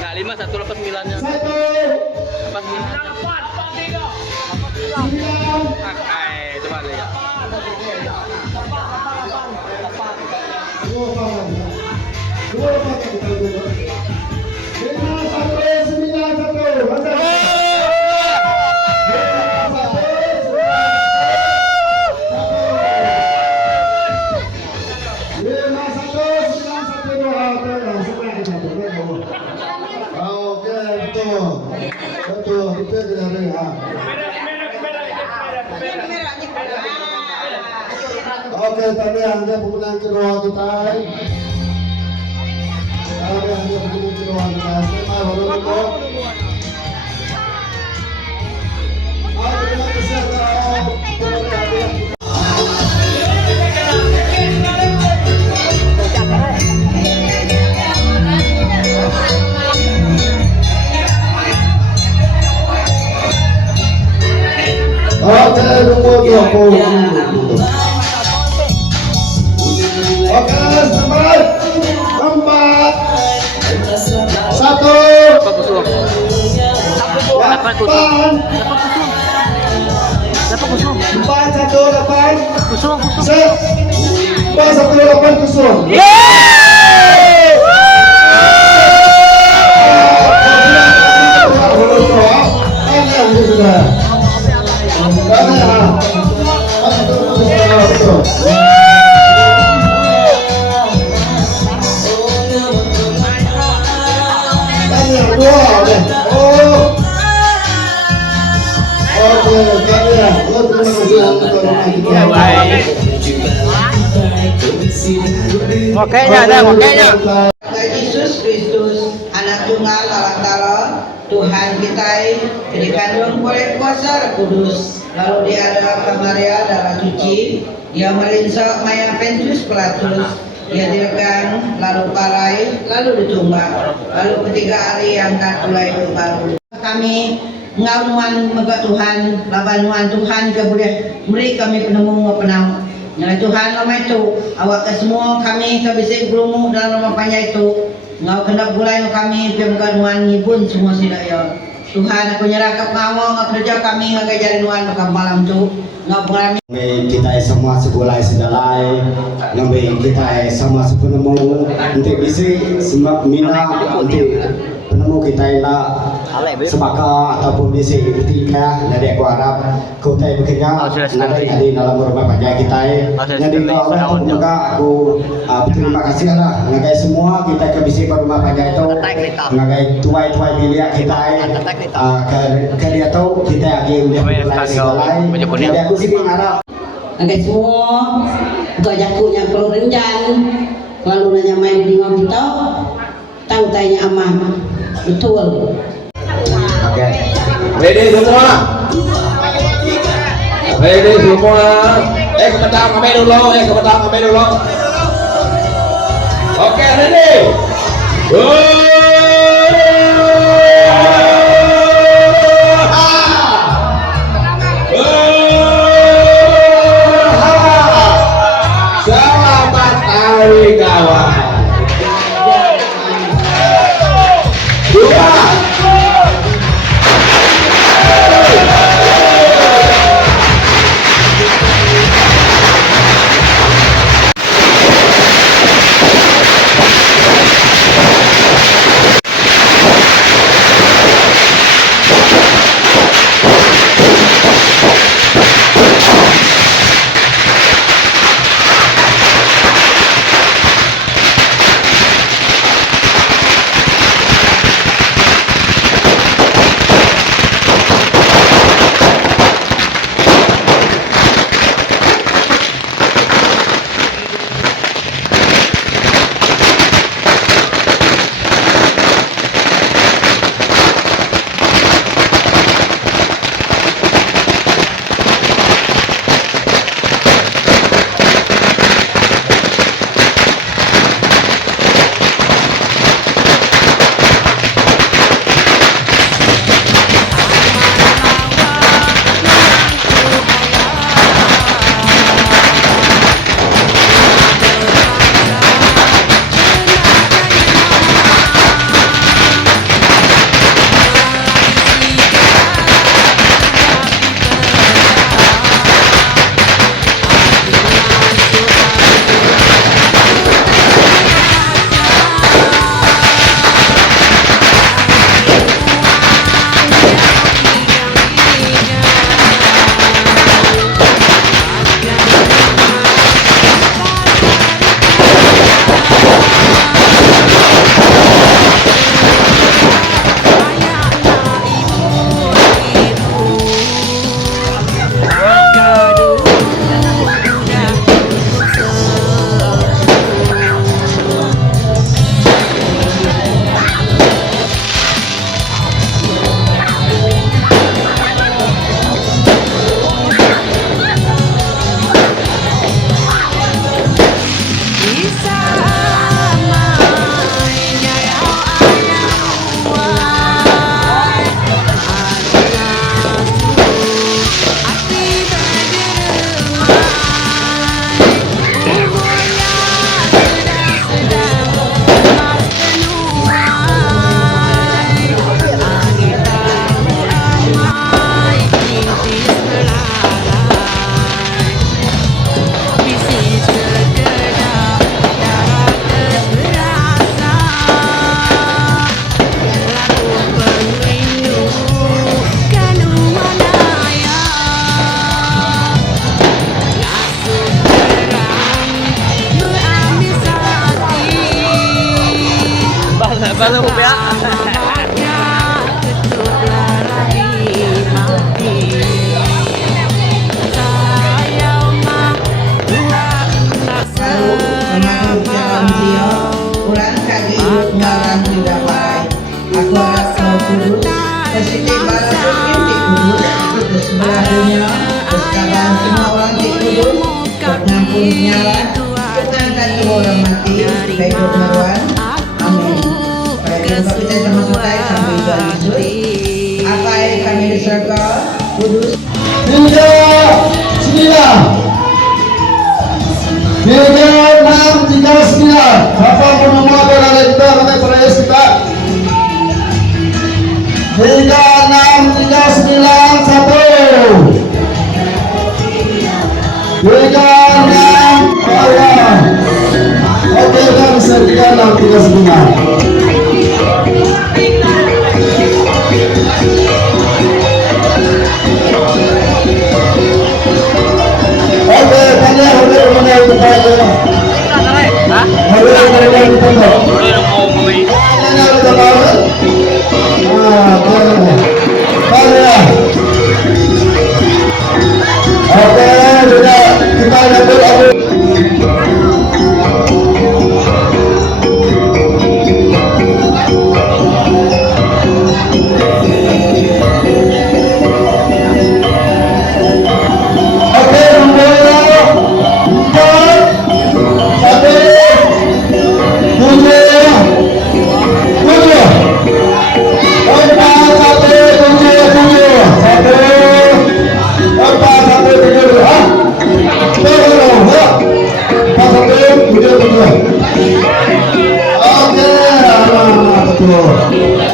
Nah, 5189-nya. 89. Itu mana ya? Oke, tadi Anda pemenang kedua kita. Anda pemenang kedua kita. Selamat baru itu. Terima kasih. Oke, nomor 20. Oke, sampai 4 1 Makanya ada, makanya. Yesus Kristus, anak tunggal Allah Ta'ala, Tuhan kita, dikandung oleh kuasa Roh Kudus, Lalu dia ada Kamaria darah cuci. Dia merinsak maya pentus pelatus. Dia direkan, lalu parai, lalu ditumbak. Lalu ketiga hari yang akan mulai baru. Kami ngaruan mega Tuhan, labanuan Tuhan ke boleh beri kami penemu penang. Yang Tuhan lama itu, awak ke semua kami ke bisik berumu dalam rumah panjang itu. Ngau kena bulai kami pemganuan nyibun semua sidaya. Tuhan aku nyerah ke pengawal ngau kerja kami ngau gajarin nuan ke malam tu. Ngau pengalaman kita semua sebulai sedalai, ngambil kita semua sepenemu untuk bisik semak mina untuk penemu kita lah semaka ataupun bisik ketika nadi aku harap kau tay bekerja nadi dalam rumah panjang kita nadi kau maka aku terima kasih lah ngagai semua kita ke bisik rumah panjang itu ngagai tuai milik kita ke dia tahu kita lagi udah mulai sedalai jadi aku sih harap Agak semua kau jakunya perlu renjan lalu nanya main di ngau kita tahu tanya aman betul. Oke, ready semua? Ready semua? Kebetulan kami dulu. Oke, ready? Selamat hari kawan. Baru ya. Kurang kaki ngaran tidak baik. Aku harap kau kudus, positif barat kudus, itu sebelah dunia. Oke, kan bisa 3639. Oke, tanya udah mana itu tanya. Hah? Udah mana itu tanya. Udah mau ngomongin. Tanya udah tahu. Tanya. Oke, sudah kita dapat.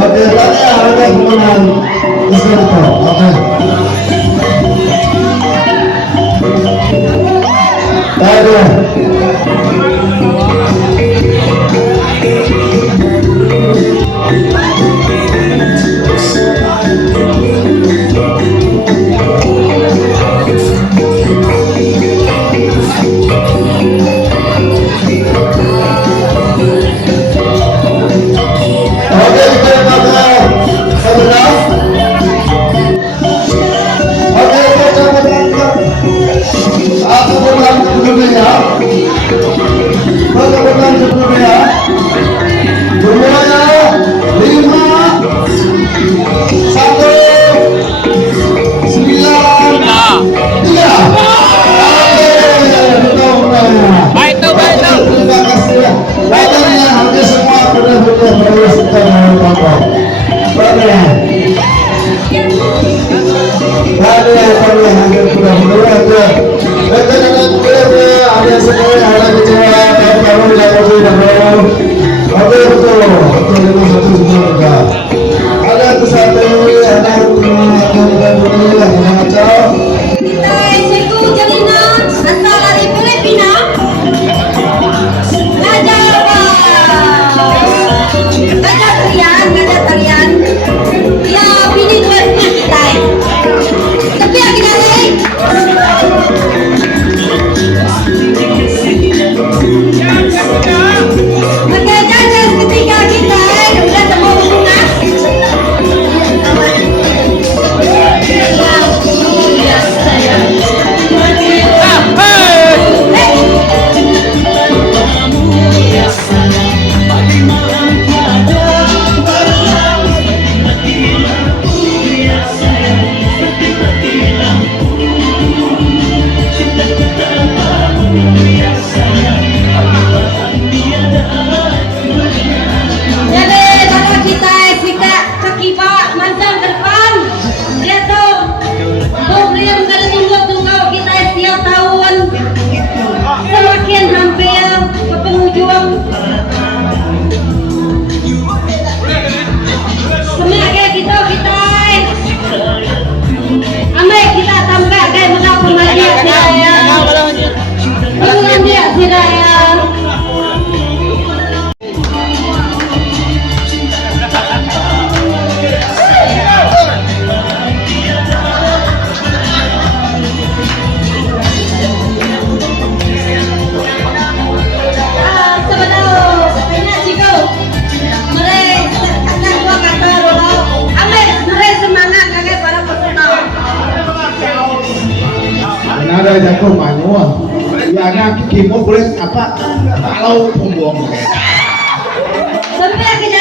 Oke, tanya ada kemenangan Iskandar. Oke. Ada. Oke, kita pakai sebelah. Oke, kita berangkat. Aku berangkat dulu ya. Aku berangkat dulu ya. Jumlahnya 5, 1, 9, 3. Baik tuh. Terima kasih ya. Wadahnya hampir semua benar-benar berwisata Bapak. Wadahnya hampir benar-benar. Ada sekali ada kecewa dan kamu tidak tahu. Oke betul itu satu juga. Ada kesatu ada macam. Suku Jalina asal dari Filipina. Gajah tarian. Ya, bini dua kita. Tapi yang kita lain. Pakai jajan ketika kita udah temu bunga. Ada jago manual. Ya anak kimo boleh apa? Kalau pembuang. Sampai akhirnya